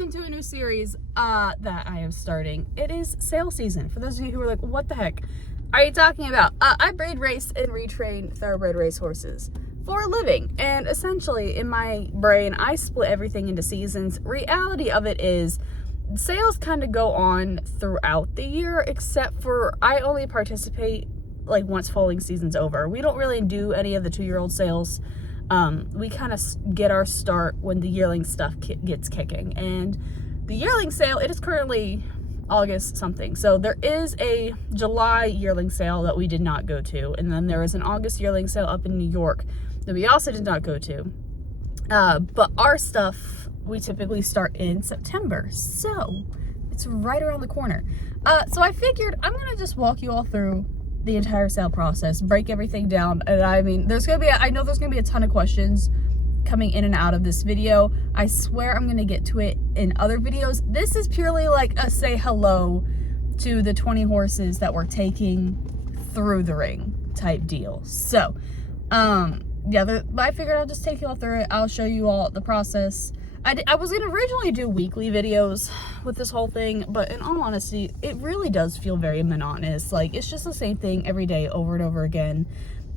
welcome to a new series that I am starting. It is sale season. For those of you who are like, what the heck are you talking about? I breed, race, and retrain thoroughbred racehorses for a living. And essentially, in my brain, I split everything into seasons. Reality of it is, sales kind of go on throughout the year, except for I only participate like once foaling season's over. We don't really do any of the 2-year-old sales. We kind of get our start when the yearling stuff gets kicking. And the yearling sale, it is currently August something. So there is a July yearling sale that we did not go to. And then there is an August yearling sale up in New York that we also did not go to. But our stuff, we typically start in September. So it's right around the corner. So I figured I'm going to just walk you all through the entire sale process, break everything down. And I mean, I know there's gonna be a ton of questions coming in and out of this video. I swear I'm gonna get to it in other videos. This is purely like a say hello to the 20 horses that we're taking through the ring type deal. So yeah, I figured I'll just take you all through it. I'll show you all the process. I was gonna originally do weekly videos with this whole thing, but in all honesty, it really does feel very monotonous. Like, it's just the same thing every day over and over again.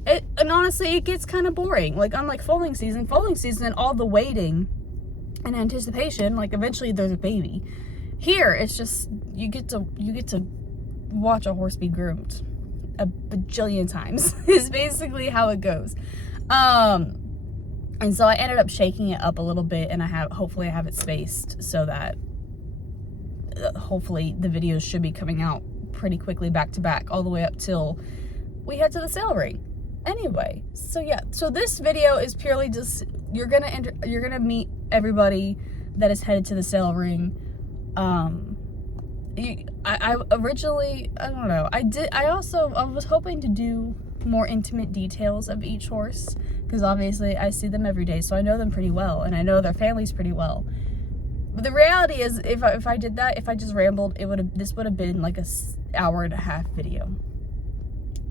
And honestly, it gets kind of boring. Like, unlike foaling season, all the waiting and anticipation, like eventually there's a baby. Here, it's just, you get to watch a horse be groomed a bajillion times is basically how it goes. And so I ended up shaking it up a little bit, and hopefully I have it spaced so that hopefully the videos should be coming out pretty quickly back to back all the way up till we head to the sale ring. Anyway, so yeah, so this video is purely just, you're gonna meet everybody that is headed to the sale ring. I originally, I don't know, I was hoping to do more intimate details of each horse, because obviously I see them every day, so I know them pretty well, and I know their families pretty well. But the reality is, if I did that, if I just rambled, this would have been like a hour-and-a-half video.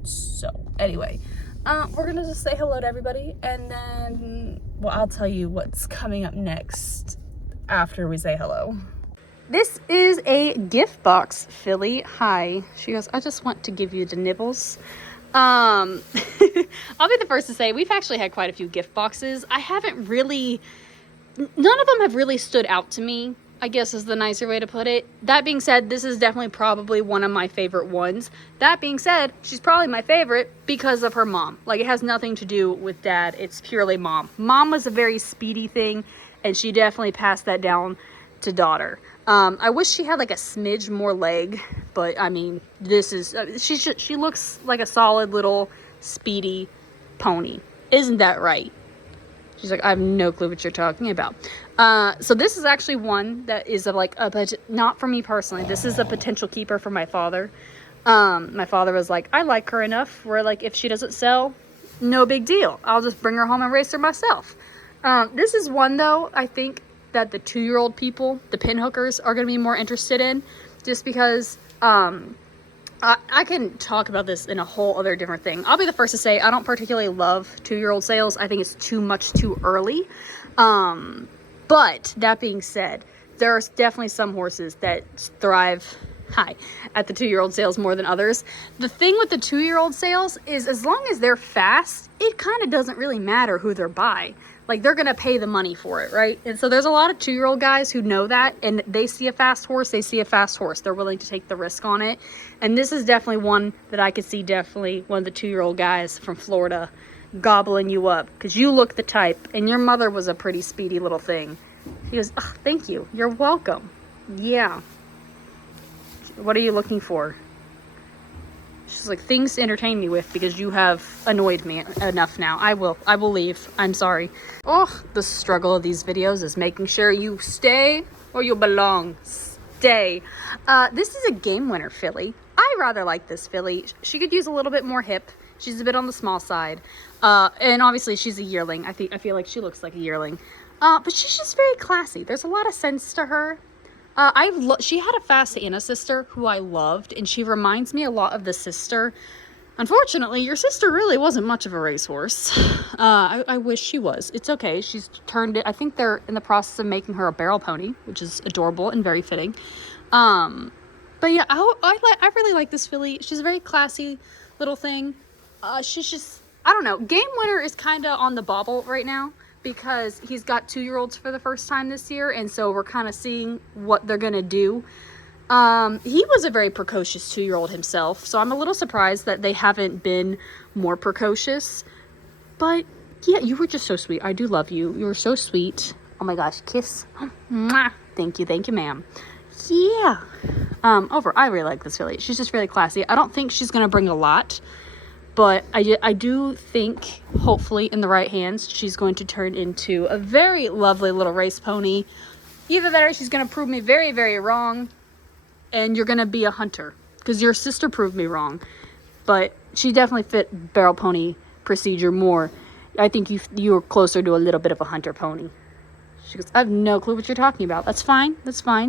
So anyway, we're gonna just say hello to everybody, and then, well, I'll tell you what's coming up next after we say hello. This is a gift box filly. Hi. She goes, I just want to give you the nibbles. I'll be the first to say we've actually had quite a few gift boxes. None of them have really stood out to me, I guess is the nicer way to put it. That being said, this is definitely probably one of my favorite ones. That being said, she's probably my favorite because of her mom. Like, it has nothing to do with dad. It's purely mom. Mom was a very speedy thing, and she definitely passed that down to daughter. I wish she had like a smidge more leg, but I mean, this is, she looks like a solid little speedy pony. Isn't that right? She's like, I have no clue what you're talking about. So this is actually one that is not for me personally. This is a potential keeper for my father. My father was like, I like her enough where, like, if she doesn't sell, no big deal. I'll just bring her home and race her myself. This is one, though, I think that the 2-year-old people, the pin hookers, are going to be more interested in, just because I can talk about this in a whole other different thing. I'll be the first to say I don't particularly love 2-year-old sales. I think it's too early. But that being said, there's definitely some horses that thrive at the 2-year-old sales more than others. The thing with the 2-year-old sales is, as long as they're fast, it kind of doesn't really matter who they're by. Like, they're going to pay the money for it, right? And so there's a lot of 2-year-old guys who know that, and they see a fast horse, they're willing to take the risk on it. And this is definitely one that I could see definitely one of the 2-year-old guys from Florida gobbling you up, because you look the type, and your mother was a pretty speedy little thing. He goes, oh, thank you. You're welcome. Yeah. What are you looking for? She's like, things to entertain me with, because you have annoyed me enough now. I will leave. I'm sorry. Oh, the struggle of these videos is making sure you stay or you belong. Stay. This is a game winner filly. I rather like this filly. She could use a little bit more hip. She's a bit on the small side. And obviously she's a yearling. I feel like she looks like a yearling. But she's just very classy. There's a lot of sense to her. She had a fast Anna sister who I loved, and she reminds me a lot of the sister Unfortunately, your sister really wasn't much of a racehorse. I wish she was. It's okay. She's turned it. I think they're in the process of making her a barrel pony, which is adorable and very fitting. But yeah, I really like this filly. She's a very classy little thing. She's just, I don't know. Game Winner is kind of on the bobble right now because he's got 2-year-olds for the first time this year. And so we're kind of seeing what they're going to do. He was a very precocious 2-year-old himself, so I'm a little surprised that they haven't been more precocious. But yeah, you were just so sweet. I do love you. You were so sweet. Oh my gosh, kiss. Mwah. Thank you, ma'am. Yeah. I really like this filly. She's just really classy. I don't think she's gonna bring a lot, but I do think, hopefully, in the right hands, she's going to turn into a very lovely little race pony. Either that or she's gonna prove me very, very wrong. And you're gonna be a hunter, because your sister proved me wrong, but she definitely fit barrel pony procedure more. I think you were closer to a little bit of a hunter pony. She goes, I have no clue what you're talking about. That's fine.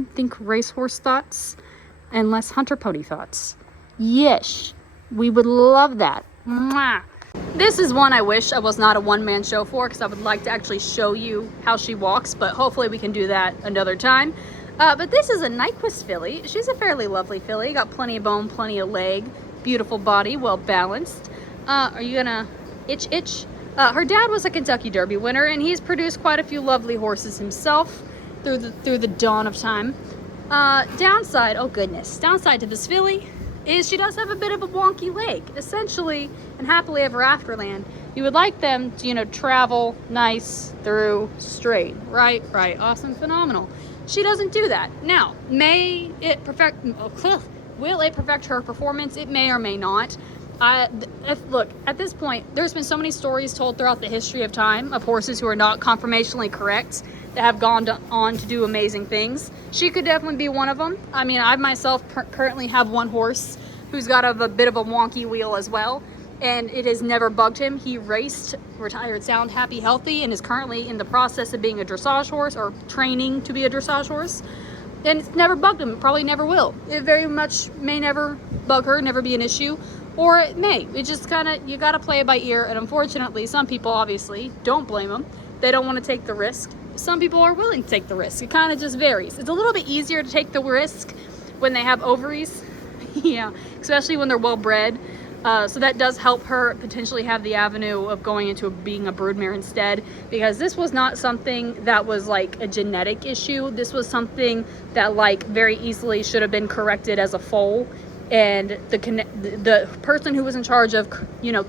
Think racehorse thoughts and less hunter pony thoughts. Yes, we would love that. Mwah. This is one I wish I was not a one-man show for, because I would like to actually show you how she walks, but hopefully we can do that another time. But this is a Nyquist filly. She's a fairly lovely filly. Got plenty of bone, plenty of leg, beautiful body, well balanced. Are you gonna itch? Her dad was a Kentucky Derby winner, and he's produced quite a few lovely horses himself through the dawn of time. Downside to this filly is she does have a bit of a wonky leg. Essentially, in Happily Ever Afterland, you would like them to, travel nice through straight. Right, awesome, phenomenal. She doesn't do that. Now, will it perfect her performance? It may or may not. Look, at this point, there's been so many stories told throughout the history of time of horses who are not conformationally correct that have gone on to do amazing things. She could definitely be one of them. I mean, I myself currently have one horse who's got a bit of a wonky wheel as well, and it has never bugged him. He raced, retired, sound, happy, healthy, and is currently in the process of being a dressage horse or training to be a dressage horse. And it's never bugged him. It probably never will. It very much may never bug her, never be an issue, or it may. It just you gotta play it by ear. And unfortunately, some people obviously, don't blame them, they don't want to take the risk. Some people are willing to take the risk. It kind of just varies. It's a little bit easier to take the risk when they have ovaries. Yeah, especially when they're well bred. So that does help her potentially have the avenue of going into being a broodmare instead, because this was not something that was like a genetic issue. This was something that very easily should have been corrected as a foal, and the person who was in charge of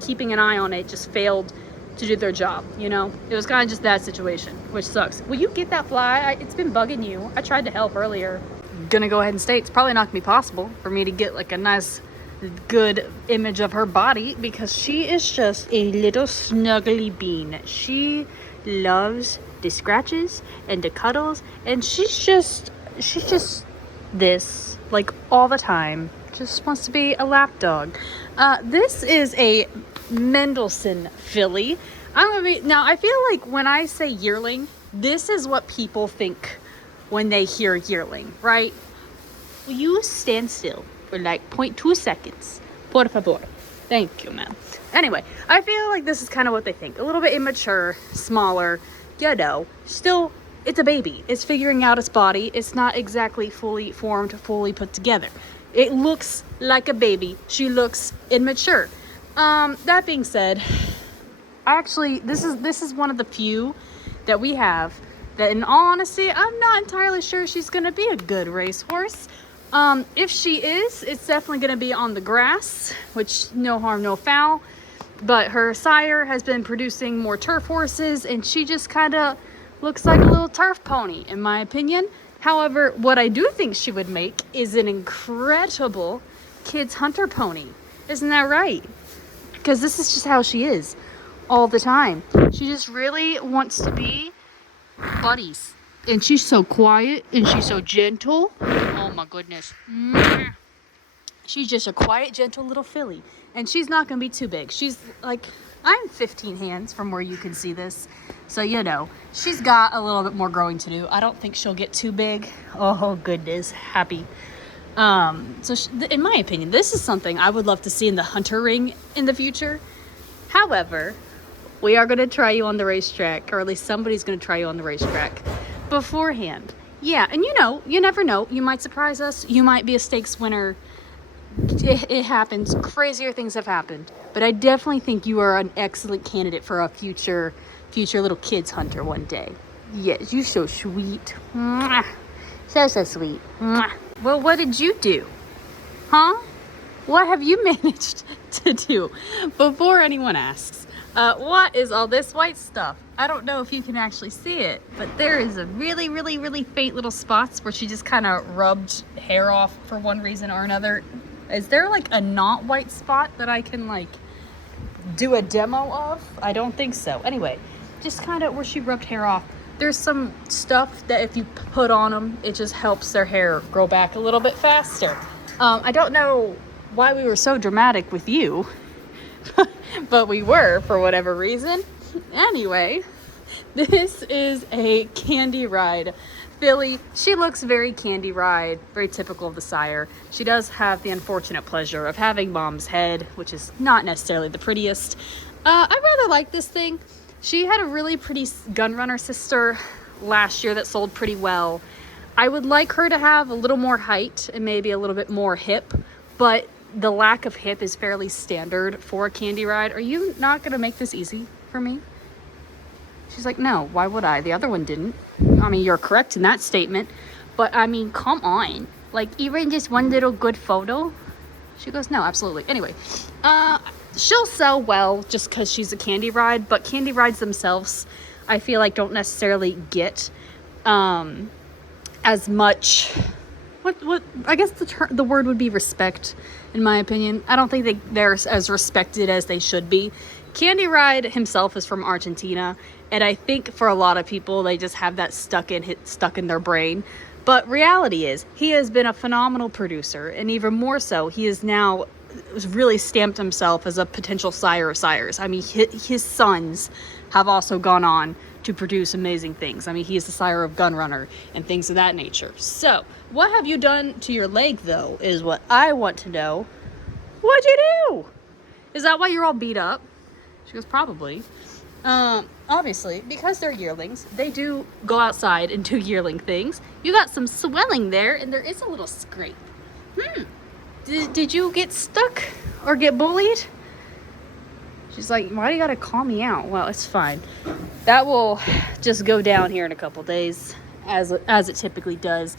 keeping an eye on it just failed to do their job. It was kind of just that situation, which sucks. Will you get that fly? It's been bugging you. I tried to help earlier. Gonna go ahead and state it's probably not gonna be possible for me to get a nice good image of her body, because she is just a little snuggly bean. She loves the scratches and the cuddles, and she's just this all the time. Just wants to be a lap dog. This is a Mendelssohn filly. Now I feel like when I say yearling, this is what people think when they hear yearling, right? Will you stand still for 0.2 seconds? Por favor. Thank you, ma'am. Anyway, I feel like this is kind of what they think. A little bit immature, smaller, still, it's a baby. It's figuring out its body. It's not exactly fully formed, fully put together. It looks like a baby. She looks immature. That being said, actually, this is one of the few that we have that, in all honesty, I'm not entirely sure she's going to be a good racehorse. If she is, it's definitely going to be on the grass, which no harm, no foul. But her sire has been producing more turf horses, and she just kind of looks like a little turf pony, in my opinion. However, what I do think she would make is an incredible kids hunter pony. Isn't that right? Because this is just how she is all the time. She just really wants to be buddies. And she's so quiet, and she's so gentle. Oh my goodness. She's just a quiet, gentle little filly. And she's not going to be too big. She's I'm 15 hands from where you can see this. So, she's got a little bit more growing to do. I don't think she'll get too big. Oh goodness. Happy. So in my opinion, this is something I would love to see in the hunter ring in the future. However, we are going to try you on the racetrack, or at least somebody's going to try you on the racetrack beforehand. Yeah, and you never know. You might surprise us. You might be a stakes winner. It happens. Crazier things have happened. But I definitely think you are an excellent candidate for a future little kids hunter one day. Yes, you're so sweet. Mwah. So sweet. Mwah. Well, what did you do? Huh? What have you managed to do? Before anyone asks, what is all this white stuff? I don't know if you can actually see it, but there is a really, really, really faint little spots where she just kind of rubbed hair off for one reason or another. Is there like a not white spot that I can like do a demo of? I don't think so. Anyway, just kind of where she rubbed hair off. There's some stuff that if you put on them, it just helps their hair grow back a little bit faster. I don't know why we were so dramatic with you, but we were for whatever reason. Anyway, this is a Candy Ride filly. She looks very Candy Ride, very typical of the sire. She does have the unfortunate pleasure of having mom's head, which is not necessarily the prettiest. I rather like this thing. She had a really pretty gun runner sister last year that sold pretty well. I would like her to have a little more height and maybe a little bit more hip, but the lack of hip is fairly standard for a Candy Ride. Are you not going to make this easy for me? She's like, no, why would I? The other one didn't. I mean, you're correct in that statement, but I mean, come on. Like, even just one little good photo? She goes, no, absolutely. Anyway, she'll sell well just because she's a Candy Ride, but Candy Rides themselves, I feel like, don't necessarily get as much. What? I guess the word would be respect, in my opinion. I don't think they're as respected as they should be. Candy Ride himself is from Argentina, and I think for a lot of people, they just have that stuck in their brain. But reality is, he has been a phenomenal producer, and even more so, he is now really stamped himself as a potential sire of sires. I mean, his sons have also gone on to produce amazing things. I mean, he is the sire of Gun Runner and things of that nature. So, what have you done to your leg, though, is what I want to know. What'd you do? Is that why you're all beat up? She goes, probably. Obviously, because they're yearlings, they do go outside and do yearling things. You got some swelling there, and there is a little scrape. Did you get stuck or get bullied? She's like, why do you gotta call me out? Well, it's fine. That will just go down here in a couple days, as it typically does.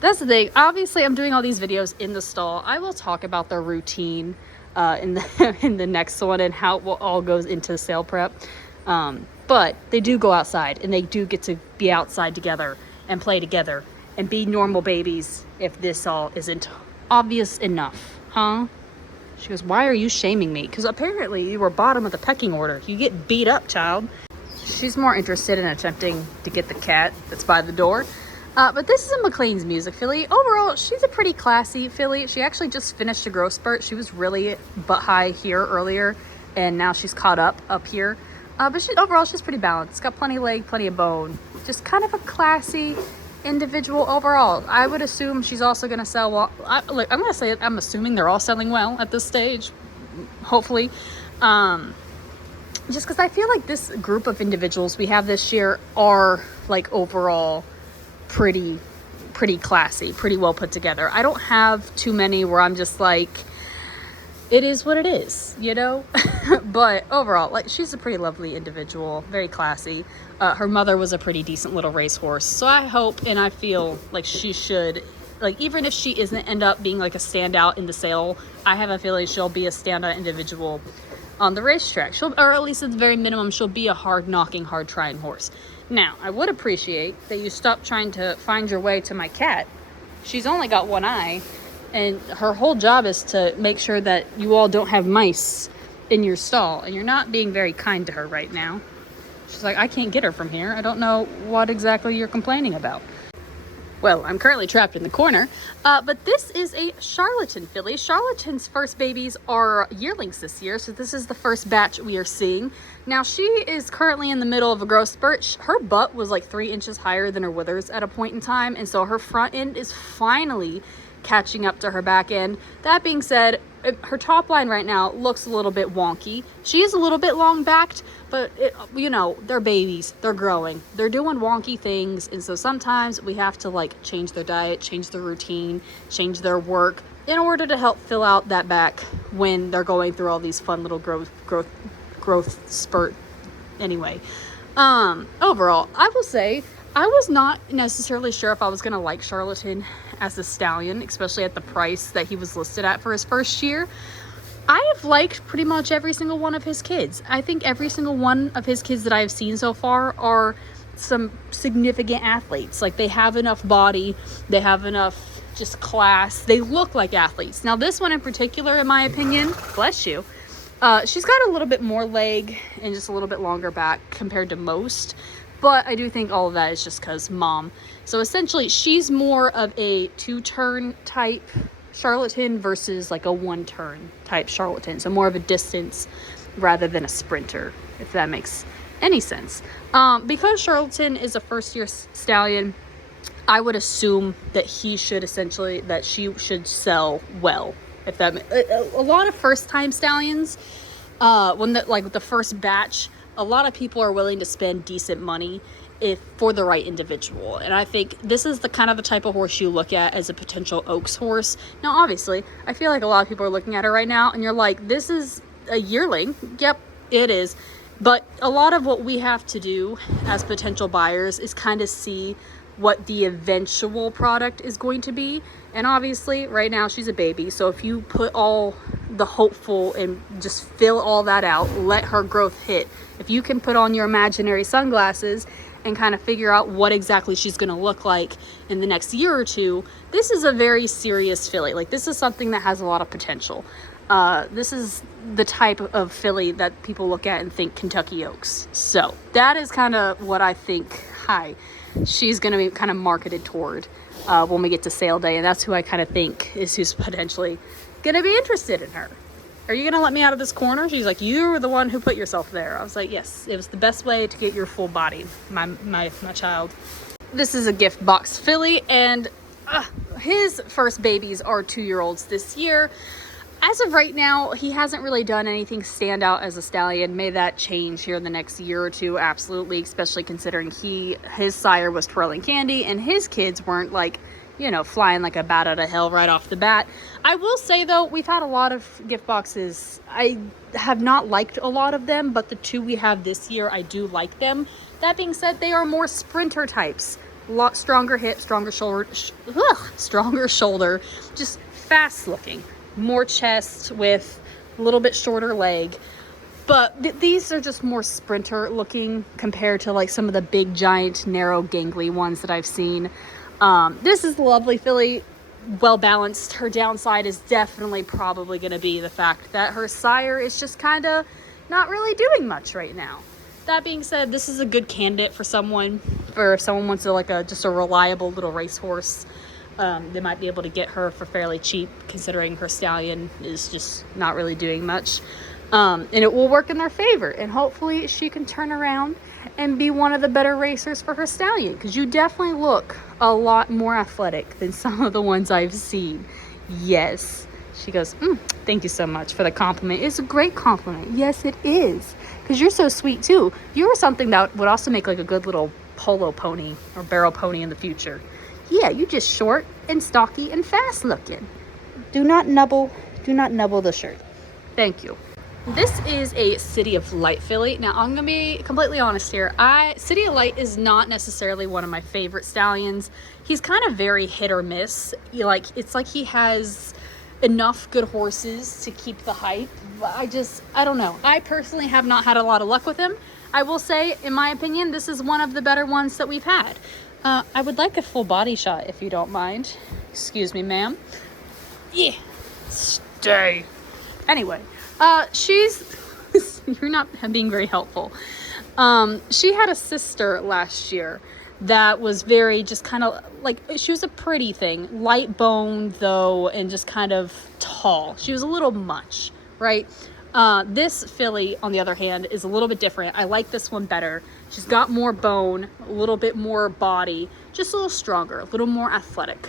That's the thing. Obviously, I'm doing all these videos in the stall. I will talk about their routine in the next one and how it all goes into sale prep. But they do go outside, and they do get to be outside together and play together and be normal babies if this all isn't obvious enough, huh? She goes, why are you shaming me? Because apparently you were bottom of the pecking order. You get beat up, child. She's more interested in attempting to get the cat that's by the door. But this is a McLean's Music filly. Overall, she's a pretty classy filly. She actually just finished a growth spurt. She was really butt high here earlier, and now she's caught up here. But overall, she's pretty balanced. Got plenty of leg, plenty of bone. Just kind of a classy individual overall. I would assume she's also going to sell well. I'm going to say it, I'm assuming they're all selling well at this stage, hopefully. Just because I feel like this group of individuals we have this year are like overall pretty classy, pretty well put together. I don't have too many where I'm just like, it is what it is, you know? But overall, like, she's a pretty lovely individual, very classy. Her mother was a pretty decent little racehorse. So I hope and I feel like she should, like, even if she isn't end up being like a standout in the sale, I have a feeling she'll be a standout individual on the racetrack. Or at least at the very minimum, she'll be a hard-knocking, hard-trying horse. Now, I would appreciate that you stop trying to find your way to my cat. She's only got one eye, and her whole job is to make sure that you all don't have mice in your stall, and you're not being very kind to her right now. She's like, I can't get her from here. I don't know what exactly you're complaining about. Well, I'm currently trapped in the corner, but this is a Charlatan filly. Charlatan's first babies are yearlings this year, so this is the first batch we are seeing. Now, she is currently in the middle of a growth spurt. Her butt was like 3 inches higher than her withers at a point in time, and so her front end is finally catching up to her back end. That being said, her top line right now looks a little bit wonky. She is a little bit long backed, but you know, they're babies, they're growing, they're doing wonky things, and so sometimes we have to like change their diet, change their routine, change their work in order to help fill out that back when they're going through all these fun little growth spurt. Anyway, overall, I will say I was not necessarily sure if I was going to like Charlatan as a stallion, especially at the price that he was listed at for his first year. I have liked pretty much every single one of his kids. I think every single one of his kids that I have seen so far are some significant athletes. Like, they have enough body, they have enough just class, they look like athletes. Now this one in particular, in my opinion, bless you, she's got a little bit more leg and just a little bit longer back compared to most. But I do think all of that is just because mom. So essentially, she's more of a 2-turn type Charlatan versus like a 1-turn type Charlatan. So more of a distance rather than a sprinter, if that makes any sense. Because Charlatan is a first-year stallion, I would assume that she should sell well. If that a lot of first-time stallions, like the first batch, a lot of people are willing to spend decent money for the right individual. And I think this is the type of horse you look at as a potential Oaks horse. Now, obviously, I feel like a lot of people are looking at her right now and you're like, this is a yearling. Yep, it is. But a lot of what we have to do as potential buyers is kind of see what the eventual product is going to be. And obviously, right now, she's a baby. So if you put all the hopeful and just fill all that out, let her growth hit. If you can put on your imaginary sunglasses and kind of figure out what exactly she's going to look like in the next year or two, this is a very serious filly. Like, this is something that has a lot of potential. This is the type of filly that people look at and think Kentucky Oaks. So that is kind of what I think she's going to be kind of marketed toward when we get to sale day. And that's who I kind of think is who's potentially going to be interested in her. Are you going to let me out of this corner? She's like, you were the one who put yourself there. I was like, yes, it was the best way to get your full body, my child. This is a gift box filly, and his first babies are 2-year-olds this year. As of right now, he hasn't really done anything stand out as a stallion. May that change here in the next year or two, absolutely, especially considering his sire was twirling candy and his kids weren't like, flying like a bat out of hell right off the bat. I will say, though, we've had a lot of gift boxes. I have not liked a lot of them, but the 2 we have this year, I do like them. That being said, they are more sprinter types. A lot stronger hip, stronger shoulder, just fast looking. More chest with a little bit shorter leg. But these are just more sprinter looking compared to like some of the big, giant, narrow, gangly ones that I've seen. This is a lovely filly, well balanced. Her downside is definitely probably going to be the fact that her sire is just kind of not really doing much right now. That being said, this is a good candidate for someone wants just a reliable little racehorse. They might be able to get her for fairly cheap, considering her stallion is just not really doing much. And it will work in their favor. And hopefully she can turn around and be one of the better racers for her stallion. Because you definitely look a lot more athletic than some of the ones I've seen. Yes. She goes, thank you so much for the compliment. It's a great compliment. Yes, it is. Because you're so sweet, too. You are something that would also make like a good little polo pony or barrel pony in the future. Yeah, you just short and stocky and fast looking. Do not nubble the shirt. Thank you. This is a City of Light filly. Now, I'm going to be completely honest here. City of Light is not necessarily one of my favorite stallions. He's kind of very hit or miss. It's like he has enough good horses to keep the hype. I don't know. I personally have not had a lot of luck with him. I will say, in my opinion, this is one of the better ones that we've had. I would like a full body shot, if you don't mind. Excuse me, ma'am. Yeah. Stay. Anyway, you're not being very helpful. She had a sister last year that was very just kind of like, she was a pretty thing. Light boned, though, and just kind of tall. She was a little much, right? This filly, on the other hand, is a little bit different. I like this one better. She's got more bone, a little bit more body, just a little stronger, a little more athletic.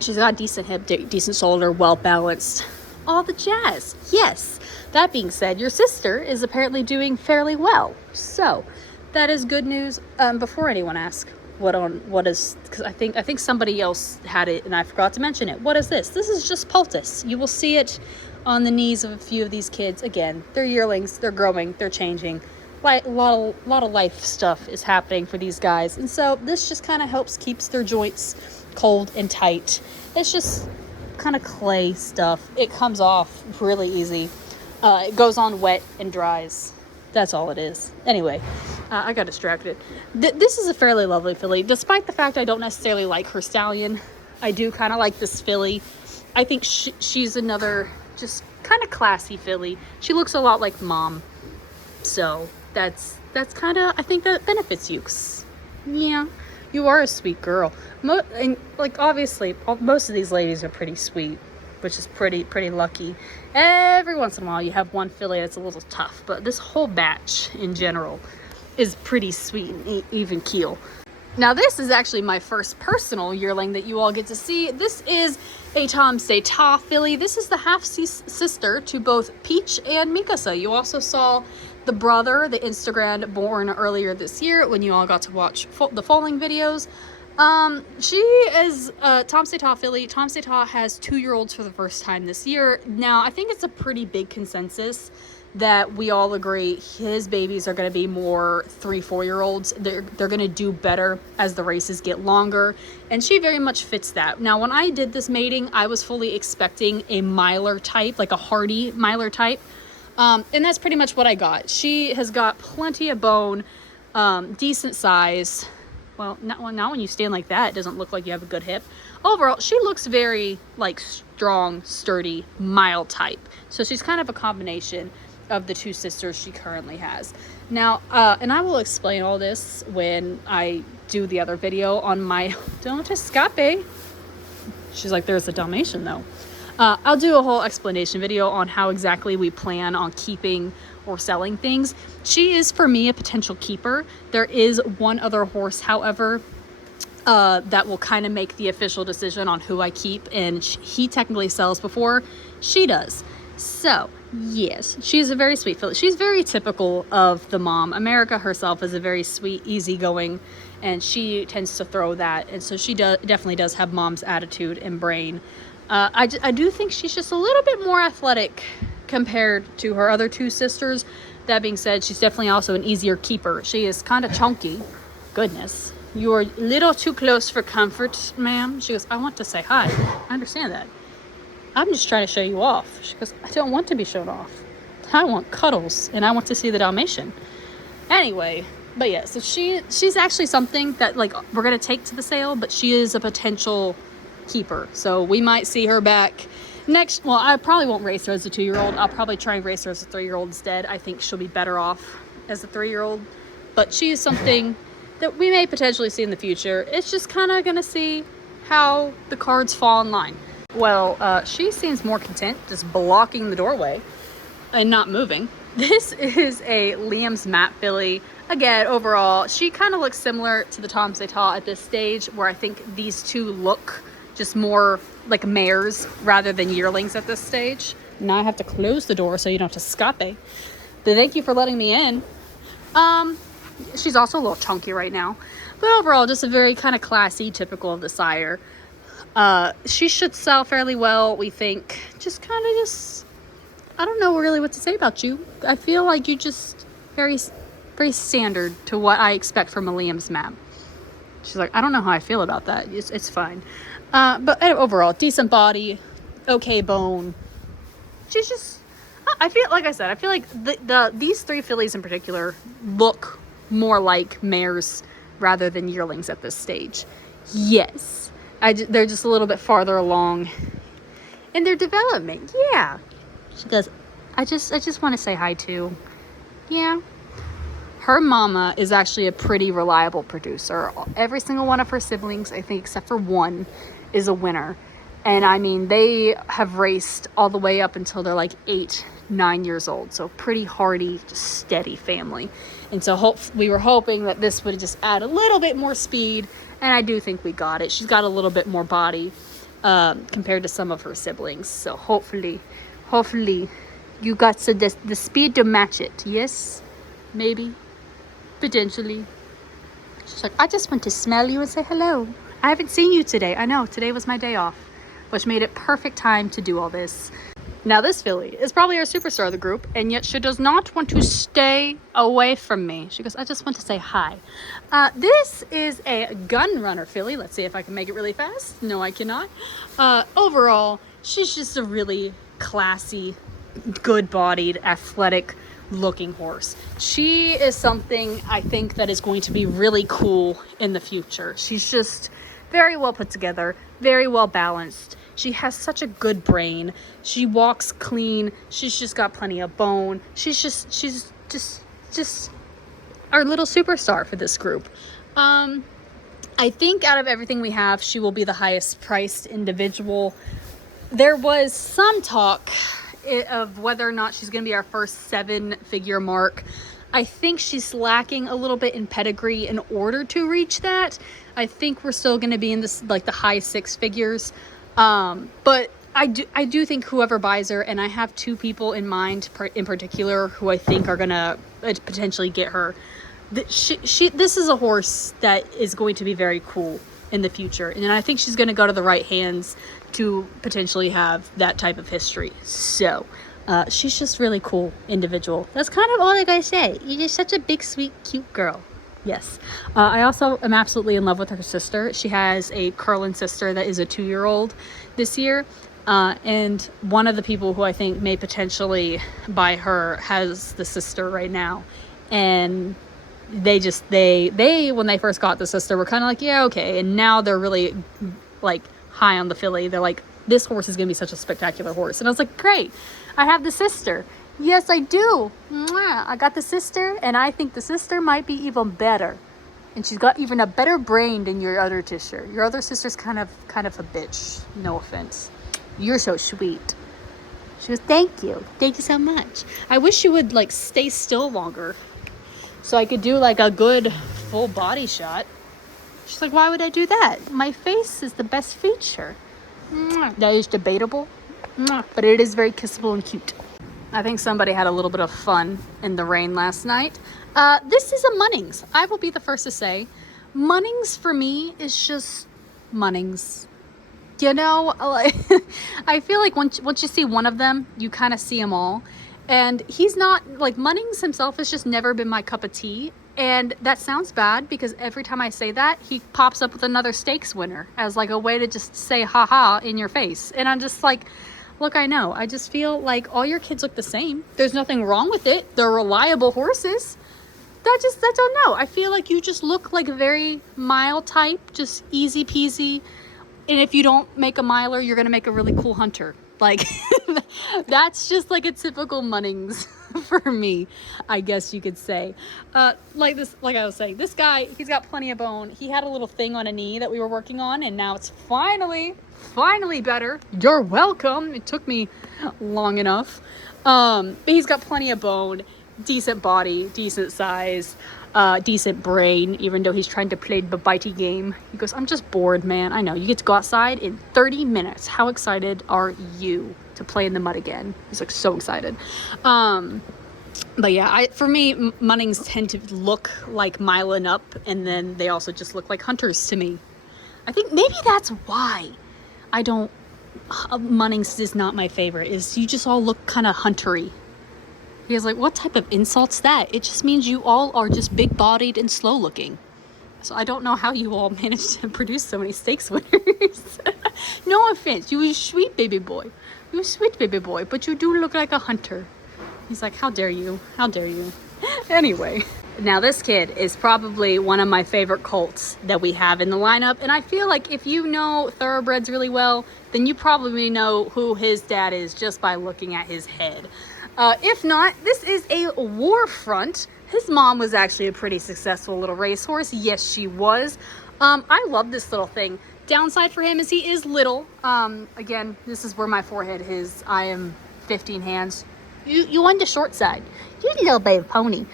She's got decent hip, decent shoulder, well balanced, all the jazz. Yes. That being said, your sister is apparently doing fairly well. So that is good news. Before anyone asks what is, because I think somebody else had it and I forgot to mention it. What is this? This is just poultice. You will see it on the knees of a few of these kids. Again, they're yearlings, they're growing, they're changing. Like a lot of life stuff is happening for these guys, and so this just kind of helps keeps their joints cold and tight. It's just kind of clay stuff. It comes off really easy. It goes on wet and dries. That's all it is. Anyway, I got distracted. This is a fairly lovely filly, despite the fact I don't necessarily like her stallion. I do kind of like this filly. I think she's another just kind of classy filly. She looks a lot like Mom, so that's kind of, I think that benefits you. 'Cause, yeah, you are a sweet girl. And like obviously, most of these ladies are pretty sweet, which is pretty lucky. Every once in a while, you have one filly that's a little tough, but this whole batch in general is pretty sweet and even keel. Now, this is actually my first personal yearling that you all get to see. This is a Tom's-Day Ta filly. This is the half-sister to both Peach and Mikasa. You also saw the brother, the Instagram, born earlier this year when you all got to watch the foaling videos. She is a Tom's-Day Ta filly. Tom's-Day Ta has 2-year-olds for the first time this year. Now, I think it's a pretty big consensus that we all agree his babies are going to be more 3-4-year-olds. They're going to do better as the races get longer, and she very much fits that. Now, when I did this mating, I was fully expecting a miler type, like a hardy miler type, and that's pretty much what I got. She has got plenty of bone, decent size. Well, not when you stand like that, it doesn't look like you have a good hip. Overall, she looks very like strong, sturdy, mild type. So she's kind of a combination of the two sisters she currently has. Now, and I will explain all this when I do the other video on my Don't Escape. She's like, there's a Dalmatian though. I'll do a whole explanation video on how exactly we plan on keeping or selling things. She is, for me, a potential keeper. There is one other horse, however, that will kind of make the official decision on who I keep, and he technically sells before she does. So, yes, she's a very sweet filly. She's very typical of the mom. America herself is a very sweet, easygoing, and she tends to throw that, and so she definitely does have Mom's attitude and brain. I do think she's just a little bit more athletic compared to her other two sisters. That being said, she's definitely also an easier keeper. She is kind of chunky. Goodness. You're a little too close for comfort, ma'am. She goes, I want to say hi. I understand that. I'm just trying to show you off. She goes, I don't want to be shown off. I want cuddles, and I want to see the Dalmatian. Anyway, but yeah, so she's actually something that like we're going to take to the sale, but she is a potential keeper. So we might see her back next. Well, I probably won't race her as a 2-year-old. I'll probably try and race her as a 3-year-old instead. I think she'll be better off as a 3-year-old, but she is something that we may potentially see in the future. It's just kind of gonna see how the cards fall in line. Well, she seems more content just blocking the doorway and not moving. This is a Liam's Map filly. Again, overall, she kind of looks similar to the Tom's-Day Ta at this stage, where I think these two look just more like mares rather than yearlings at this stage. Now I have to close the door so you don't have to escape. But thank you for letting me in. She's also a little chunky right now, but overall just a very kind of classy, typical of the sire. She should sell fairly well, we think. Just kind of I don't know really what to say about you. I feel like you just very standard to what I expect from a Liam's Map. She's like, I don't know how I feel about that. It's fine. But overall, decent body, okay bone. She's just, I feel like these 3 fillies in particular look more like mares rather than yearlings at this stage. Yes, they're just a little bit farther along in their development. Yeah. She goes, I just want to say hi too. Yeah. Her mama is actually a pretty reliable producer. Every single one of her siblings, I think except for one, is a winner. And I mean, they have raced all the way up until they're like 8-9 years old. So pretty hardy, just steady family. And so we were hoping that this would just add a little bit more speed. And I do think we got it. She's got a little bit more body. compared to some of her siblings. So hopefully you got the speed to match it. Yes, maybe, potentially. She's like, I just want to smell you and say hello. I haven't seen you today. I know, today was my day off, which made it perfect time to do all this. Now this filly is probably our superstar of the group, and yet she does not want to stay away from me. She goes, I just want to say hi. This is a gun runner filly. Let's see if I can make it really fast. No, I cannot. Overall, she's just a really classy, good-bodied, athletic looking horse. She is something I think that is going to be really cool in the future. She's just very well put together, very well balanced. She has such a good brain. She walks clean. She's just got plenty of bone. She's just our little superstar for this group. I think out of everything we have, she will be the highest priced individual. There was some talk of whether or not she's going to be our first 7-figure mark. I think she's lacking a little bit in pedigree in order to reach that. I think we're still going to be in this like the high 6 figures. But I do think whoever buys her, and I have 2 people in mind in particular who I think are going to potentially get her. This is a horse that is going to be very cool in the future. And I think she's going to go to the right hands to potentially have that type of history. So she's just really cool individual. That's kind of all I gotta say. You're just such a big, sweet, cute girl. Yes. I also am absolutely in love with her sister. She has a Curlin sister that is a 2-year-old this year. And one of the people who I think may potentially buy her has the sister right now. And they when they first got the sister were kind of like, yeah, okay. And now they're really like high on the filly. They're like, this horse is going to be such a spectacular horse. And I was like, great. I have the sister. Yes, I do. Mwah. I got the sister, and I think the sister might be even better. And she's got even a better brain than your other sister. Your other sister's kind of a bitch. No offense. You're so sweet. She goes, thank you. Thank you so much. I wish you would like stay still longer so I could do like a good full body shot. She's like, why would I do that? My face is the best feature. Mwah. That is debatable. Mwah. But it is very kissable and cute. I think somebody had a little bit of fun in the rain last night. This is a Munnings. I will be the first to say, Munnings for me is just Munnings. You know, like, I feel like once you see one of them, you kind of see them all. And he's not, like, Munnings himself has just never been my cup of tea. And that sounds bad because every time I say that, he pops up with another stakes winner as like a way to just say ha-ha in your face. And I'm just like, look, I know. I just feel like all your kids look the same. There's nothing wrong with it. They're reliable horses. I don't know. I feel like you just look like a very mile type, just easy peasy. And if you don't make a miler, you're going to make a really cool hunter. Like, that's just like a typical Munnings for me, I guess you could say. Like I was saying, this guy, he's got plenty of bone. He had a little thing on a knee that we were working on, and now it's finally better. You're welcome. It took me long enough. But he's got plenty of bone, decent body, decent size, decent brain, even though he's trying to play the bitey game. He goes, I'm just bored, man. I know. You get to go outside in 30 minutes. How excited are you to play in the mud again? He's like so excited. But yeah, for me, Munnings tend to look like miling up, and then they also just look like hunters to me. I think maybe that's why Munnings is not my favorite, is you just all look kind of huntery. He was like, what type of insult's that? It just means you all are just big-bodied and slow-looking. So I don't know how you all managed to produce so many stakes winners. No offense. You a sweet baby boy. You're a sweet baby boy, but you do look like a hunter. He's like, how dare you? How dare you? Anyway. Now this kid is probably one of my favorite colts that we have in the lineup. And I feel like if you know thoroughbreds really well, then you probably know who his dad is just by looking at his head. If not, this is a Warfront. His mom was actually a pretty successful little racehorse. Yes, she was. I love this little thing. Downside for him is he is little. Again, this is where my forehead is. I am 15 hands. You on the short side. You're a little baby pony.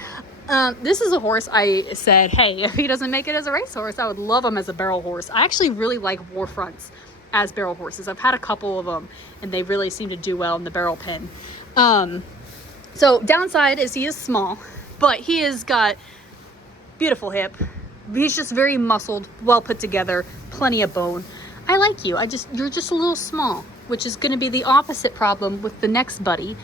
This is a horse I said, hey, if he doesn't make it as a racehorse, I would love him as a barrel horse. I actually really like Warfronts. as barrel horses. I've had a couple of them, and they really seem to do well in the barrel pen. So downside is he is small, but he has got beautiful hip. He's just very muscled, well put together, plenty of bone. I like you. You're just a little small, which is going to be the opposite problem with the next buddy.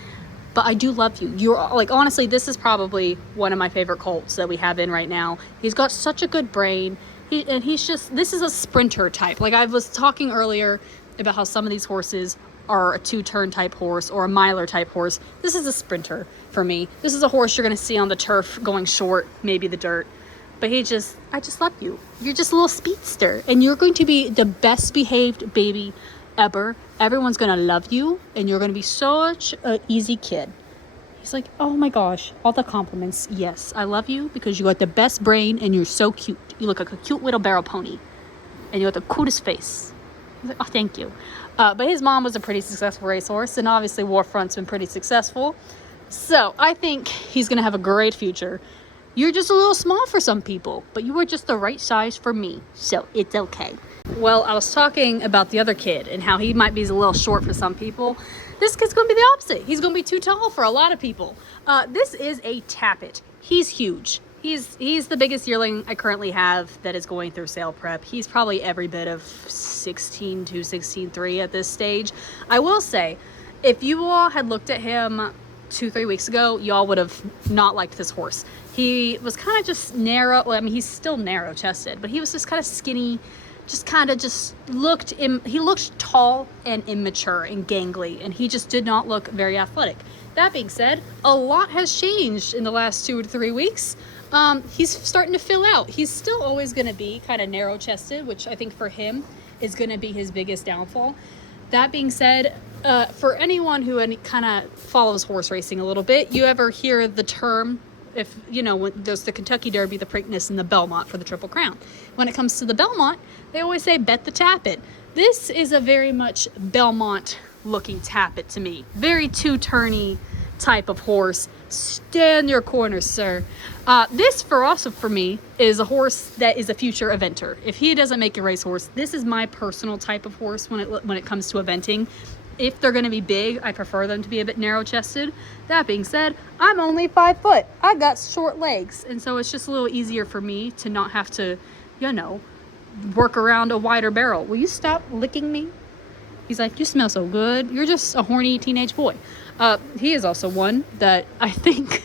But I do love you. You're like, honestly, this is probably one of my favorite colts that we have in right now. He's got such a good brain. This is a sprinter type. Like I was talking earlier about how some of these horses are a 2-turn type horse or a miler type horse. This is a sprinter for me. This is a horse you're going to see on the turf going short, maybe the dirt. But I just love you. You're just a little speedster, and you're going to be the best behaved baby ever. Everyone's going to love you, and you're going to be such an easy kid. He's like, oh my gosh, all the compliments. Yes, I love you because you got the best brain and you're so cute. You look like a cute little barrel pony, and you got the cutest face. He's like, oh, thank you. But his mom was a pretty successful racehorse, and obviously Warfront's been pretty successful. So I think he's going to have a great future. You're just a little small for some people, but you are just the right size for me, so it's okay. Well, I was talking about the other kid and how he might be a little short for some people. This kid's going to be the opposite. He's going to be too tall for a lot of people. This is a Tappet. He's huge. He's the biggest yearling I currently have that is going through sale prep. He's probably every bit of 16 to 16.3 at this stage. I will say, if you all had looked at him 2-3 weeks ago, y'all would have not liked this horse. He was kind of just narrow. Well, I mean, he's still narrow chested, but he was just kind of skinny, he looked tall and immature and gangly, and he just did not look very athletic. That being said, a lot has changed in the last 2 to 3 weeks. He's starting to fill out. He's still always going to be kind of narrow chested, which I think for him is going to be his biggest downfall. That being said, for anyone who kind of follows horse racing a little bit, you ever hear the term, if you know, when there's the Kentucky Derby, the Preakness, and the Belmont for the Triple Crown. When it comes to the Belmont, they always say bet the Tappet. This is a very much Belmont looking Tappet to me. Very 2-turny type of horse. Stand your corner, sir. This for me is a horse that is a future eventer. If he doesn't make a racehorse, this is my personal type of horse when it comes to eventing. If they're going to be big, I prefer them to be a bit narrow-chested. That being said, I'm only 5 foot. I got short legs, and so it's just a little easier for me to not have to, work around a wider barrel. Will you stop licking me? He's like, you smell so good. You're just a horny teenage boy. He is also one that I think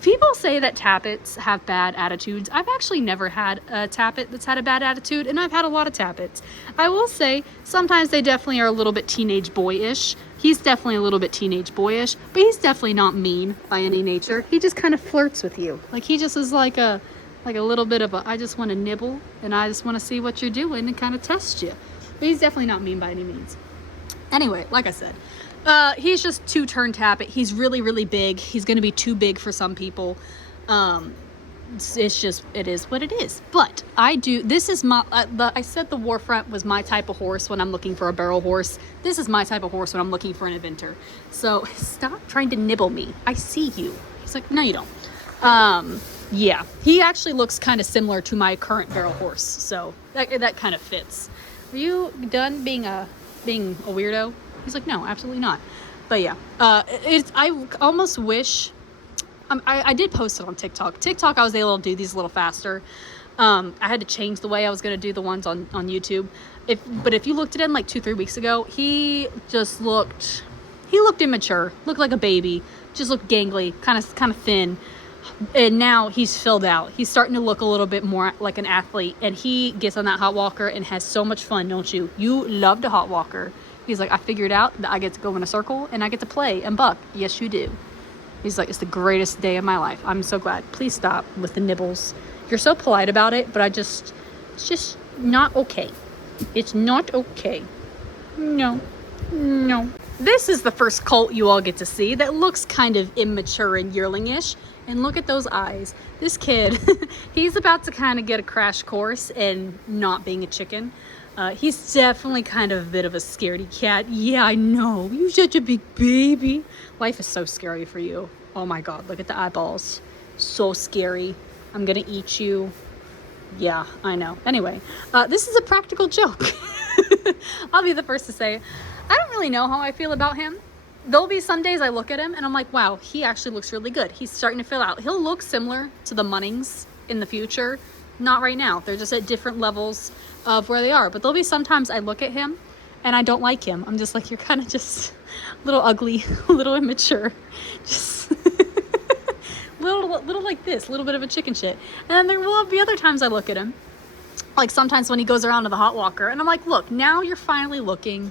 people say that Tappets have bad attitudes. I've actually never had a Tappet that's had a bad attitude, and I've had a lot of Tappets. I will say sometimes they definitely are a little bit teenage boyish. He's definitely a little bit teenage boyish, but he's definitely not mean by any nature. He just kind of flirts with you. Like he just is like a little bit of I just want to nibble and I just want to see what you're doing and kind of test you. But he's definitely not mean by any means. Anyway, like I said, he's just 2-turn Tappet. He's really, really big. He's going to be too big for some people. It is what it is. But I said the Warfront was my type of horse when I'm looking for a barrel horse. This is my type of horse when I'm looking for an eventer. So stop trying to nibble me. I see you. He's like, no, you don't. Yeah, he actually looks kind of similar to my current barrel horse. So that kind of fits. Are you done being a weirdo? He's like, no, absolutely not. But yeah, I almost wish, I did post it on TikTok. I was able to do these a little faster. I had to change the way I was going to do the ones on YouTube. But if you looked at him like 2-3 weeks ago, he looked immature, looked like a baby, just looked gangly, kind of thin. And now he's filled out. He's starting to look a little bit more like an athlete, and he gets on that hot walker and has so much fun, don't you? You love to hot walker. He's like, I figured out that I get to go in a circle and I get to play and buck. Yes, you do. He's like, it's the greatest day of my life. I'm so glad. Please stop with the nibbles. You're so polite about it, but it's just not okay. It's not okay. No. This is the first colt you all get to see that looks kind of immature and yearling-ish. And look at those eyes. This kid, he's about to kind of get a crash course in not being a chicken. He's definitely kind of a bit of a scaredy cat. Yeah, I know. You're such a big baby. Life is so scary for you. Oh my God, look at the eyeballs. So scary. I'm gonna eat you. Yeah, I know. Anyway, this is a practical joke. I'll be the first to say, I don't really know how I feel about him. There'll be some days I look at him and I'm like, wow, he actually looks really good. He's starting to fill out. He'll look similar to the Munnings in the future. Not right now. They're just at different levels of where they are. But there'll be sometimes I look at him and I don't like him. I'm just like, you're kind of just a little ugly, a little immature. Just little like this, a little bit of a chicken shit. And then there will be other times I look at him. Like sometimes when he goes around to the hot walker and I'm like, look, now you're finally looking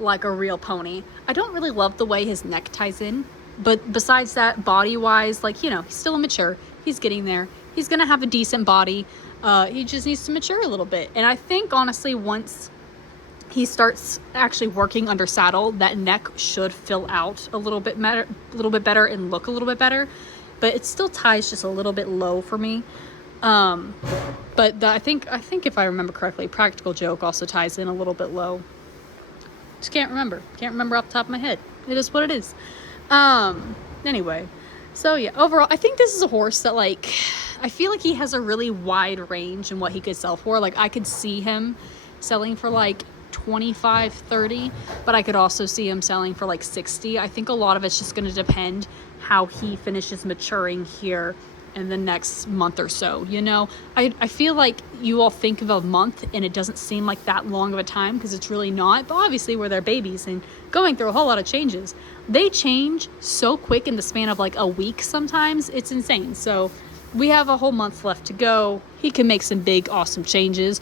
like a real pony. I don't really love the way his neck ties in, but besides that, body wise, like, you know, he's still immature. He's getting there. He's gonna have a decent body. He just needs to mature a little bit. And I think honestly, once he starts actually working under saddle, that neck should fill out a little bit better and look a little bit better. But it still ties just a little bit low for me. But I think if I remember correctly, Practical Joke also ties in a little bit low. Just can't remember off the top of my head. It is what it is. Anyway, so yeah, overall I think this is a horse that, like, I feel like he has a really wide range in what he could sell for. Like, I could see him selling for like 25, 30, but I could also see him selling for like 60. I think a lot of it's just going to depend how he finishes maturing here in the next month or so. You know, I feel like you all think of a month and it doesn't seem like that long of a time, because it's really not. But obviously we're their babies and going through a whole lot of changes. They change so quick in the span of like a week sometimes. It's insane. So we have a whole month left to go. He can make some big awesome changes,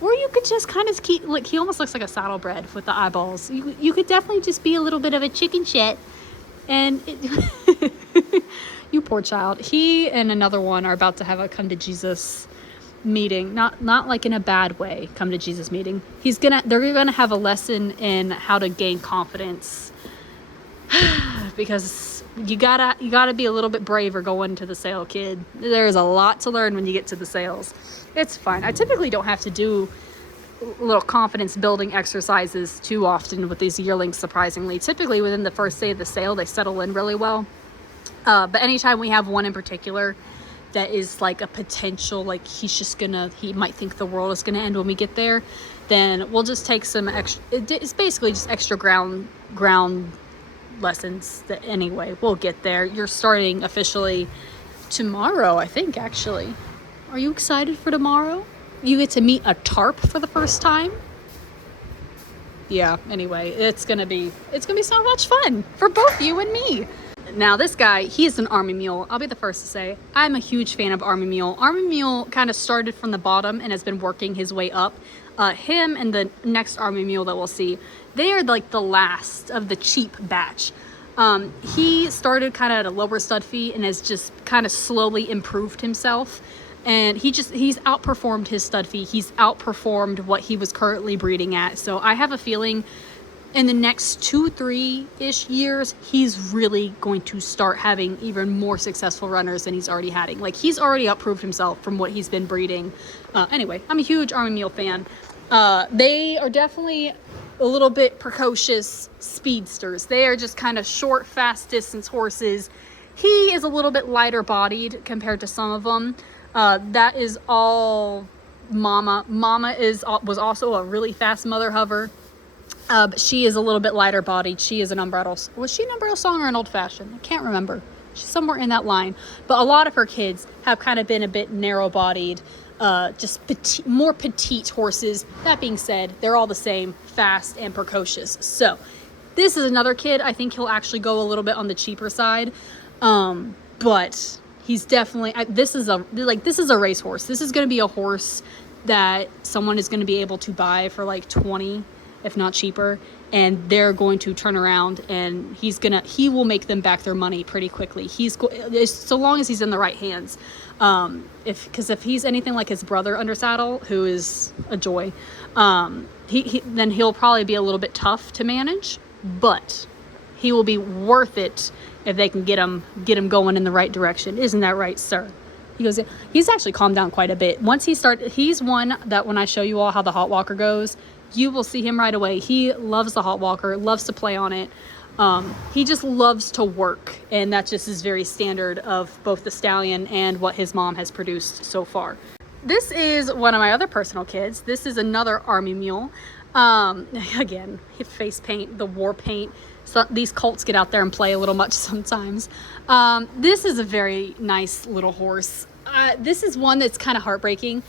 or you could just kind of keep, like, he almost looks like a saddlebred with the eyeballs. You could definitely just be a little bit of a chicken shit. And you poor child. He and another one are about to have a come to Jesus meeting. Not like in a bad way, come to Jesus meeting. They're gonna have a lesson in how to gain confidence. Because you gotta be a little bit braver going to the sale, kid. There's a lot to learn when you get to the sales. It's fine. I typically don't have to do little confidence building exercises too often with these yearlings, surprisingly. Typically within the first day of the sale, they settle in really well. But anytime we have one in particular that is like a potential, like he might think the world is gonna end when we get there, then we'll just take some extra, it's basically just extra ground lessons. That anyway, we'll get there. You're starting officially tomorrow, I think, actually. Are you excited for tomorrow? You get to meet a tarp for the first time. Yeah, anyway, it's gonna be so much fun for both you and me. Now this guy, he's an Army Mule. I'll be the first to say, I'm a huge fan of Army Mule. Army Mule kind of started from the bottom and has been working his way up. Him and the next Army Mule that we'll see, they are like the last of the cheap batch. He started kind of at a lower stud fee and has just kind of slowly improved himself. And he's outperformed his stud fee. He's outperformed what he was currently breeding at. So I have a feeling in the next 2-3-ish years, he's really going to start having even more successful runners than he's already having. Like, he's already outproved himself from what he's been breeding. Anyway, I'm a huge Army Mule fan. They are definitely a little bit precocious speedsters. They are just kind of short, fast distance horses. He is a little bit lighter bodied compared to some of them. That is all Mama. Mama was also a really fast mother hover. But she is a little bit lighter bodied. She is an umbrella. Was she an umbrella song or an old fashioned? I can't remember. She's somewhere in that line. But a lot of her kids have kind of been a bit narrow bodied, just more petite horses. That being said, they're all the same, fast and precocious. So this is another kid. I think he'll actually go a little bit on the cheaper side. But he's definitely, this is a racehorse. This is going to be a horse that someone is going to be able to buy for like 20, if not cheaper, and they're going to turn around and he will make them back their money pretty quickly. So long as he's in the right hands. Because if he's anything like his brother under saddle, who is a joy, then he'll probably be a little bit tough to manage, but he will be worth it if they can get him going in the right direction. Isn't that right, sir? He's actually calmed down quite a bit. Once he's one that when I show you all how the hot walker goes, you will see him right away. He loves the hot walker, loves to play on it. He just loves to work, and that just is very standard of both the stallion and what his mom has produced so far. This is one of my other personal kids. This is another Army Mule. Again, face paint, the war paint. So these colts get out there and play a little much sometimes. This is a very nice little horse. This is one that's kind of heartbreaking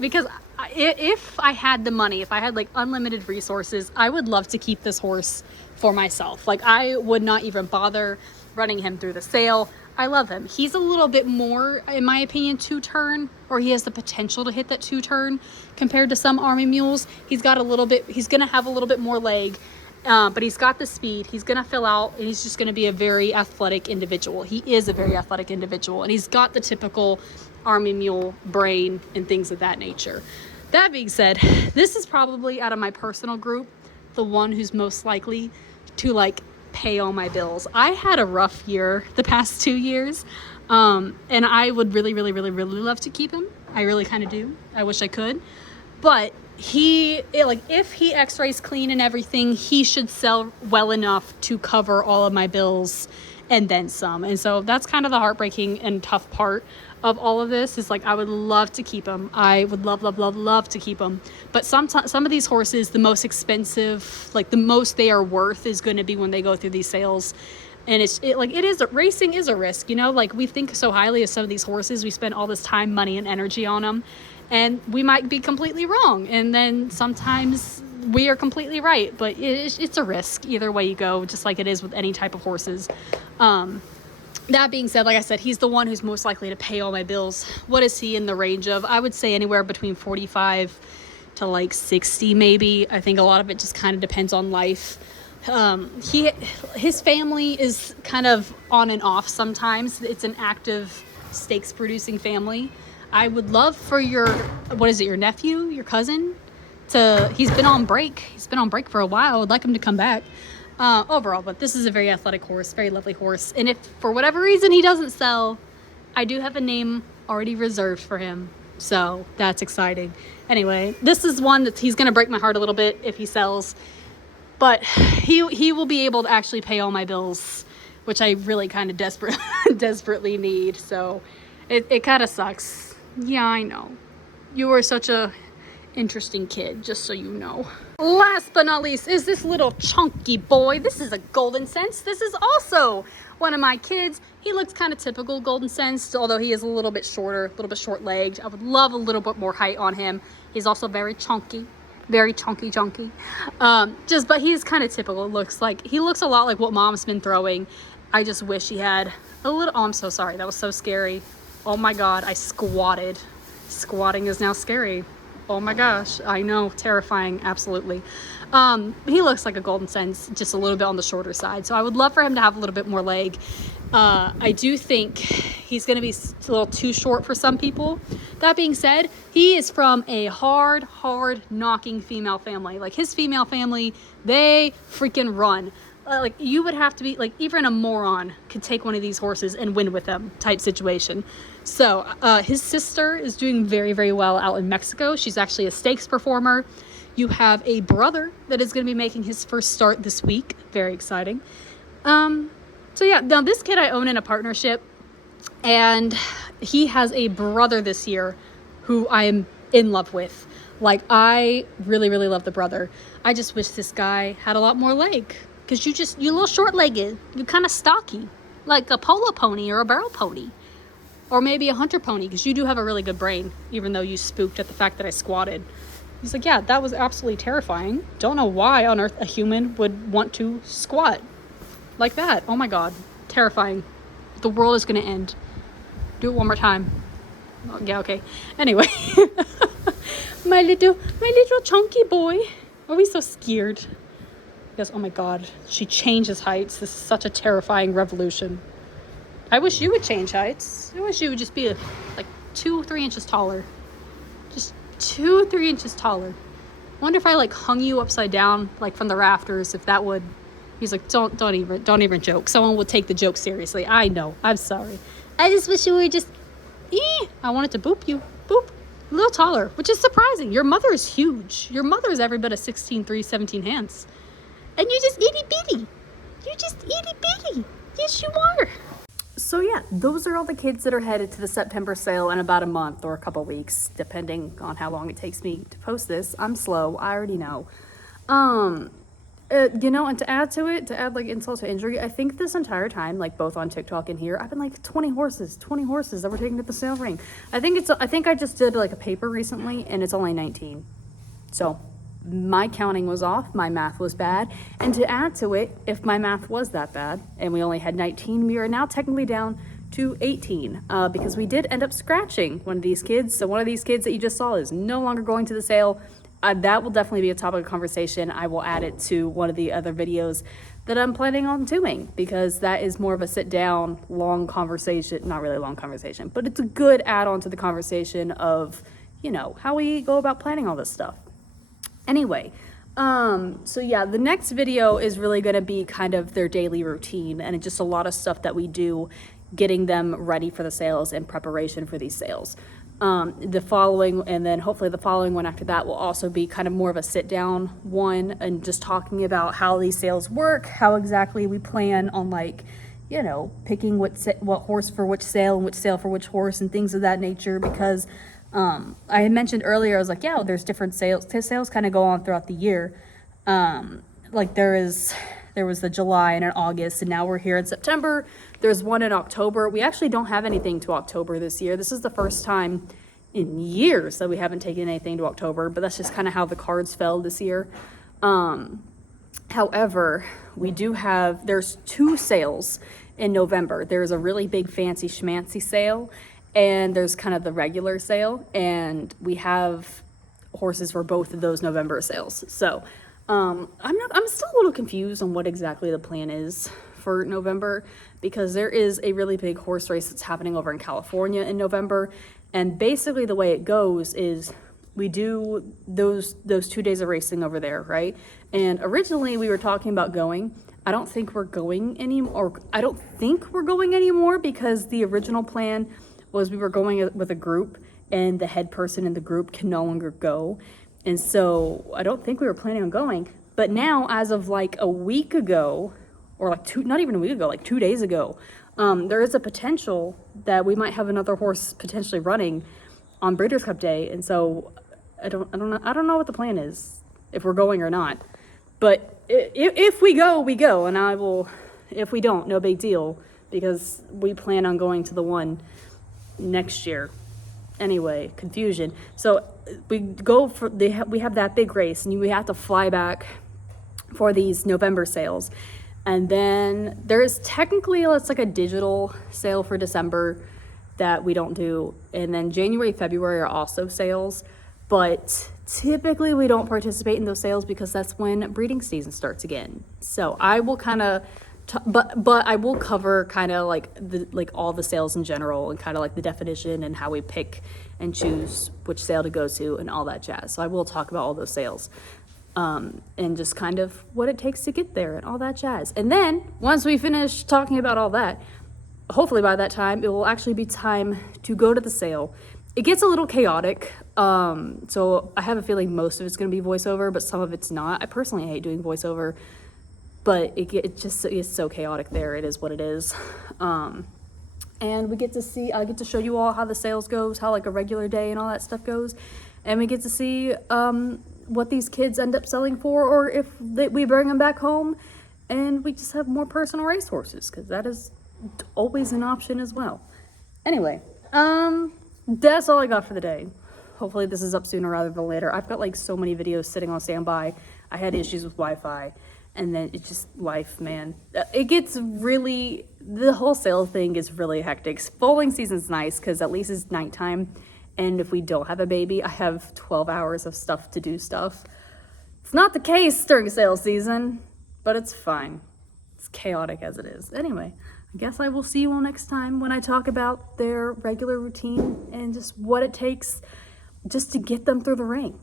because if I had the money, if I had like unlimited resources, I would love to keep this horse for myself. Like, I would not even bother running him through the sale. I love him. He's a little bit more, in my opinion, two-turn, or he has the potential to hit that two-turn compared to some army mules. He's got a little bit, he's going to have a little bit more leg, but he's got the speed. He's going to fill out, and he's just going to be a very athletic individual. He is a very athletic individual, and he's got the typical army mule brain and things of that nature. That being said, this is probably, out of my personal group, the one who's most likely to like pay all my bills. I had a rough year the past 2 years, and I would really love to keep him. I really kind of do. I wish I could, but if he x-rays clean and everything, he should sell well enough to cover all of my bills and then some. And so that's kind of the heartbreaking and tough part of all of this, is like, I would love to keep him. I would love to keep him. But some of these horses, the most expensive, like the most they are worth, is going to be when they go through these sales. And racing is a risk, you know, like, we think so highly of some of these horses. We spend all this time, money, and energy on them, and we might be completely wrong. And then sometimes we are completely right, but it's a risk either way you go, just like it is with any type of horses. That being said, like I said, he's the one who's most likely to pay all my bills. What is he in the range of? I would say anywhere between 45 to like 60 maybe. I think a lot of it just kind of depends on life. His family is kind of on and off sometimes. It's an active stakes producing family. I would love for your nephew, your cousin, he's been on break. He's been on break for a while. I would like him to come back. Overall, but this is a very athletic horse, very lovely horse. And if for whatever reason he doesn't sell, I do have a name already reserved for him. So that's exciting. Anyway, this is one that he's going to break my heart a little bit if he sells, but he will be able to actually pay all my bills, which I really kind of desperately need. So it kind of sucks. Yeah, I know. You were such a interesting kid, just so you know. Last but not least is this little chunky boy. This is a Golden Sense. This is also one of my kids. He looks kind of typical Golden Sense, although he is a little bit shorter, a little bit short-legged. I would love a little bit more height on him. He's also very chunky. But he's kind of typical. He looks a lot like what Mom's been throwing. I just wish he had a little. Oh, I'm so sorry. That was so scary. Oh my God, I squatted. Squatting is now scary. Oh my gosh, I know, terrifying, absolutely. He looks like a Golden Sense, just a little bit on the shorter side. So I would love for him to have a little bit more leg. I do think he's going to be a little too short for some people. That being said, he is from a hard knocking female family. Like, his female family, they freaking run. Like, you would have to be, like, even a moron could take one of these horses and win with them type situation. So his sister is doing very well out in Mexico. She's actually a stakes performer. You have a brother that is going to be making his first start this week. Very exciting. So yeah, now this kid I own in a partnership, and he has a brother this year who I am in love with. Like, I really love the brother. I just wish this guy had a lot more leg. Because you're a little short-legged. You're kind of stocky. Like a polo pony or a barrel pony. Or maybe a hunter pony, because you do have a really good brain, even though you spooked at the fact that I squatted. He's like, yeah, that was absolutely terrifying. Don't know why on earth a human would want to squat like that. Oh my God, terrifying. The world is going to end. Do it one more time. Oh, yeah, okay. Anyway, my little chunky boy. Are we so scared? Because, oh my God, she changes heights. This is such a terrifying revolution. I wish you would change heights. I wish you would just be like 2-3 inches taller. Just 2-3 inches taller. Wonder if I like hung you upside down, like from the rafters, if that would. He's like, don't even joke. Someone would take the joke seriously. I know. I'm sorry. I just wish you were just. I wanted to boop you. Boop. A little taller, which is surprising. Your mother is huge. Your mother is every bit of 16'3", 17 hands. And you're just itty bitty. You're just itty bitty. Yes, you are. So yeah, those are all the kids that are headed to the September sale in about a month or a couple weeks, depending on how long it takes me to post this. I'm slow, I already know. You know, and to add to it, to add like insult to injury, I think this entire time, like both on TikTok and here, I've been like 20 horses that were taken to the sale ring. I think I just did like a paper recently and it's only 19. So my counting was off, my math was bad. And to add to it, if my math was that bad and we only had 19, we are now technically down to 18 because we did end up scratching one of these kids. So one of these kids that you just saw is no longer going to the sale. That will definitely be a topic of conversation. I will add it to one of the other videos that I'm planning on doing because that is more of a sit down, long conversation, not really a long conversation, but it's a good add on to the conversation of, you know, how we go about planning all this stuff. Anyway, so yeah, the next video is really going to be kind of their daily routine and just a lot of stuff that we do getting them ready for the sales and preparation for these sales. The following, and then hopefully the following one after that will also be kind of more of a sit down one and just talking about how these sales work, how exactly we plan on like, you know, picking what horse for which sale and which sale for which horse and things of that nature because I had mentioned earlier, I was like, yeah, there's different sales kind of go on throughout the year. Like there was the July and an August, and now we're here in September. There's one in October. We actually don't have anything to October this year. This is the first time in years that we haven't taken anything to October, but that's just kind of how the cards fell this year. However, there's 2 sales in November. There's a really big fancy schmancy sale, and there's kind of the regular sale, and we have horses for both of those November sales. So I'm still a little confused on what exactly the plan is for November because there is a really big horse race that's happening over in California in November, and basically the way it goes is we do those 2 days of racing over there, right? And originally we were talking about going. I don't think we're going anymore because the original plan was we were going with a group and the head person in the group can no longer go. And so I don't think we were planning on going. But now, as of like a week ago, or like not even a week ago, like 2 days ago, there is a potential that we might have another horse potentially running on Breeders' Cup Day. And so I don't know what the plan is, if we're going or not. But if we go, we go. And I will, if we don't, no big deal, because we plan on going to the one next year. Anyway, confusion. So we have that big race and we have to fly back for these November sales. And then there is technically, it's like a digital sale for December that we don't do. And then January, February are also sales, but typically we don't participate in those sales because that's when breeding season starts again. So I will kind of but I will cover kind of like all the sales in general and kind of like the definition and how we pick and choose which sale to go to and all that jazz. So I will talk about all those sales and just kind of what it takes to get there and all that jazz. And then once we finish talking about all that, hopefully by that time it will actually be time to go to the sale. It gets a little chaotic, so I have a feeling most of it's going to be voiceover, but some of it's not. I personally hate doing voiceover, but it's so chaotic there. It is what it is. And we get to see, I get to show you all how the sales goes, how like a regular day and all that stuff goes. And we get to see what these kids end up selling for, or if we bring them back home and we just have more personal race horses, because that is always an option as well. Anyway, that's all I got for the day. Hopefully this is up sooner rather than later. I've got like so many videos sitting on standby. I had issues with Wi-Fi. And then it's just life, man. It gets really, the whole sale thing is really hectic. Foaling season's nice because at least it's nighttime. And if we don't have a baby, I have 12 hours of stuff to do stuff. It's not the case during sale season, but it's fine. It's chaotic as it is. Anyway, I guess I will see you all next time when I talk about their regular routine and just what it takes just to get them through the ring.